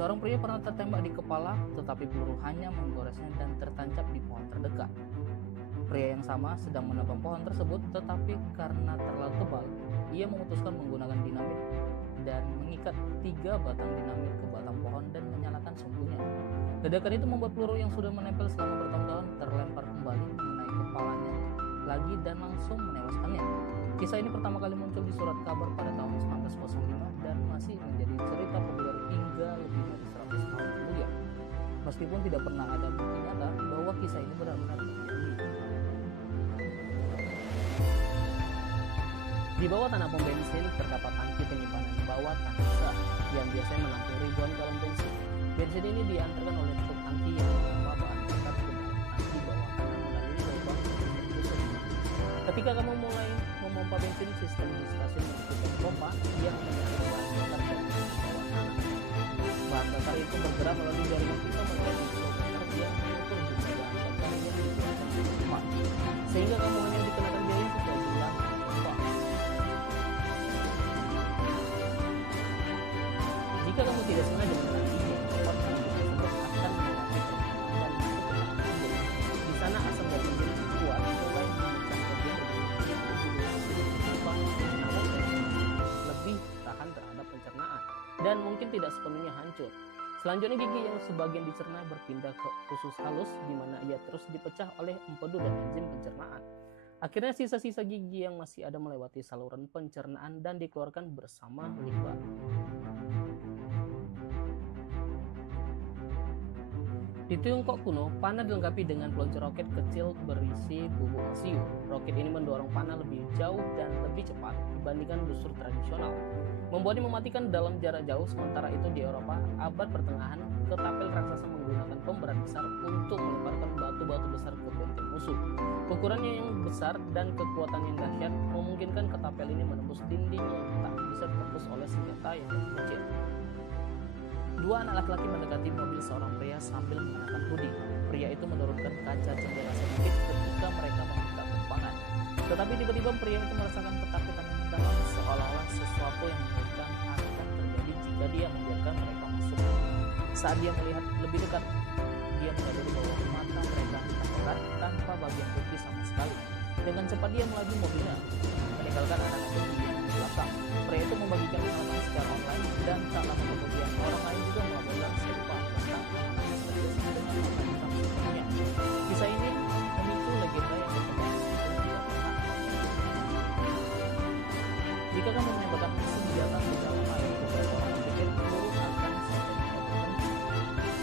Seorang pria pernah tertembak di kepala, tetapi peluru hanya menggoresnya dan tertancap di pohon terdekat. Pria yang sama sedang menebang pohon tersebut, tetapi karena terlalu tebal, ia memutuskan menggunakan dinamit dan mengikat 3 batang dinamit ke batang pohon dan menyalakan sumpunya. Ledakan itu membuat peluru yang sudah menempel selama bertahun-tahun terlempar kembali mengenai kepalanya lagi dan langsung menewaskannya. Kisah ini pertama kali muncul di surat kabar pada tahun 1905 dan masih menjadi cerita populer hingga lebih dari 100 tahun kemudian. Meskipun tidak pernah ada bukti nyata bahwa kisah ini benar-benar terjadi. Di bawah tanah pom bensin terdapat tangki penyimpanan bawah tanah besar yang biasanya menampung ribuan galon bensin. Bensin ini diantarkan oleh truk tangki yang membawa bahan bakar ke dalam tangki bawah tanah melalui lubang busuk. Ketika kamu mulai memompa bensin, sistem di stasiun membutuhkan pompa yang menyalurkan bahan bakar dari bawah tanah. Bahan bakar itu bergerak melalui jaringan pipa menjadi kilometer yang mengukur jumlah bahan bakar yang digunakan di pompa, sehingga kamu hanya dikenakan biaya setiap bulan pompa. Jika kamu tidak sengaja mengenali yang tepat, kamu tersebut akan melewati permukaan dan masuk ke dalam tubuh. Di sana asam dari bensin kuat mulai memecah bagian namun lebih tahan terhadap pencernaan dan mungkin tidak sepenuhnya hancur. Selanjutnya gigi yang sebagian dicerna berpindah ke usus halus di mana ia terus dipecah oleh empedu dan enzim pencernaan. Akhirnya sisa-sisa gigi yang masih ada melewati saluran pencernaan dan dikeluarkan bersama limbah. Di Tiongkok kuno, panah dilengkapi dengan peluncur roket kecil berisi bubuk mesiu. Roket ini mendorong panah lebih jauh dan lebih cepat dibandingkan busur tradisional, membuatnya mematikan dalam jarak jauh. Sementara itu di Eropa, abad pertengahan, ketapel raksasa menggunakan pemberat besar untuk melemparkan batu-batu besar ke benteng musuh. Ukurannya yang besar dan kekuatan yang dahsyat memungkinkan ketapel ini menembus dinding yang tak bisa ditembus oleh senjata yang lebih kecil. 2 anak laki-laki mendekati mobil seorang pria sambil mengenakan hoodie. Pria itu menurunkan kaca jendela sedikit ketika mereka meminta tumpangan. Tetapi tiba-tiba pria itu merasakan ketakutan yang mendalam, seolah-olah sesuatu yang mengerikan akan terjadi jika dia membiarkan mereka masuk. Saat dia melihat lebih dekat, dia menyadari bahwa mata mereka terkotak tanpa bagian putih sama sekali. Dengan cepat dia melaju mobilnya, meninggalkan anak itu di belakang. Pria itu membagikan pengalaman secara online dan tak lama kemudian orang lain juga melakukan serupa tentang pengalaman serius dengan mata hitam sebelumnya. Kisah ini memicu legenda yang berkembang meskipun tidak pernah. Jika kamu menembakkan senjata di dalam air, beberapa orang berpikir peluru akan sampai ke dalam.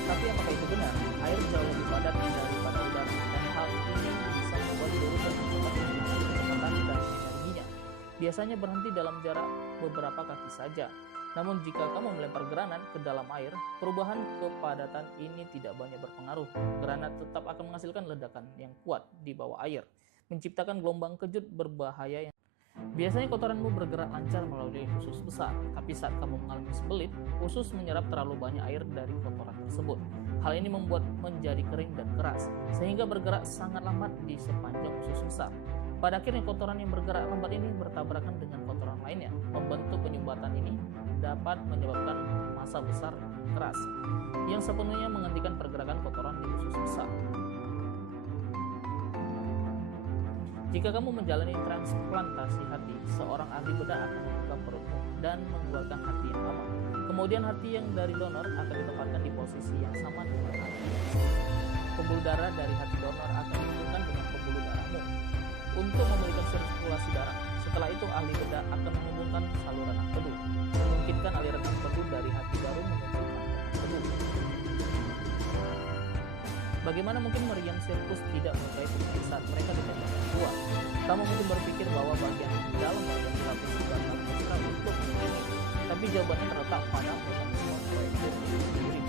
Tapi apakah itu benar? Air jauh lebih padat daripada udara, dan hal ini bisa membuat peluru bercepat dengan kecepatan dan energinya. Biasanya berhenti dalam jarak beberapa kaki saja. Namun jika kamu melempar granat ke dalam air, perubahan kepadatan ini tidak banyak berpengaruh. Granat tetap akan menghasilkan ledakan yang kuat di bawah air, menciptakan gelombang kejut berbahaya yang biasanya kotoranmu bergerak lancar melalui usus besar, tapi saat kamu mengalami sembelit, usus menyerap terlalu banyak air dari kotoran tersebut. Hal ini membuat menjadi kering dan keras, sehingga bergerak sangat lambat di sepanjang usus besar. Pada akhirnya kotoran yang bergerak lambat ini bertabrakan dengan kotoran lainnya. Membentuk penyumbatan ini dapat menyebabkan massa besar keras yang sepenuhnya menghentikan pergerakan kotoran di usus besar. Jika kamu menjalani transplantasi hati, seorang ahli bedah akan membuka perutmu dan mengeluarkan hati yang lama. Kemudian hati yang dari donor akan ditempatkan di posisi yang sama dengan hati yang asli. Pembuluh darah dari hati donor akan dihubungkan dengan pembuluh darahmu untuk memulihkan sirkulasi darah. Setelah itu ahli bedah akan menghubungkan saluran empedu, memungkinkan aliran empedu dari hati baru menuju kantong empedu. Bagaimana mungkin meriam sirkus tidak melukai pemain saat mereka ditembak kedua? Kamu mungkin berpikir bahwa bagian dalam bagian dilapis dalam ekstra untuk ini, tapi jawabannya terletak pada mekanisme proyektil itu sendiri.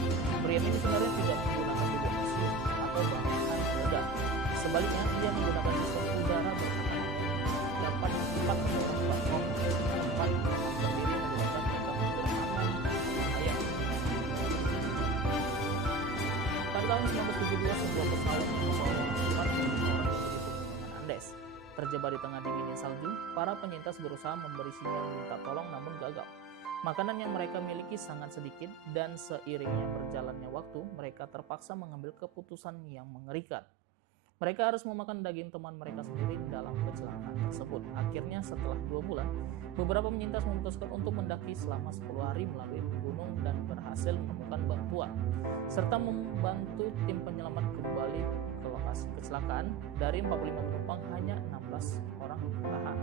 Meriam ini sebenarnya tidak menggunakan bubuk besi atau bahan peledak. Sebaliknya, dia menggunakan sistem udara bertekanan yang dapat cepat mendorong platform tempat berdiri menyebabkan mereka mundur aman dan berbahaya. Pada tahun 1972, sebuah pesawat yang membawa 40 orang menuju pegunungan Andes. Terjebak di tengah dinginnya salju, para penyintas berusaha memberi sinyal minta tolong namun gagal. Makanan yang mereka miliki sangat sedikit dan seiringnya berjalannya waktu, mereka terpaksa mengambil keputusan yang mengerikan. Mereka harus memakan daging teman mereka sendiri dalam kecelakaan tersebut. Akhirnya setelah 2 bulan, beberapa penyintas memutuskan untuk mendaki selama 10 hari melalui gunung dan berhasil menemukan bantuan, serta membantu tim penyelamat kembali ke lokasi kecelakaan. Dari 45 penumpang, hanya 16 orang bertahan.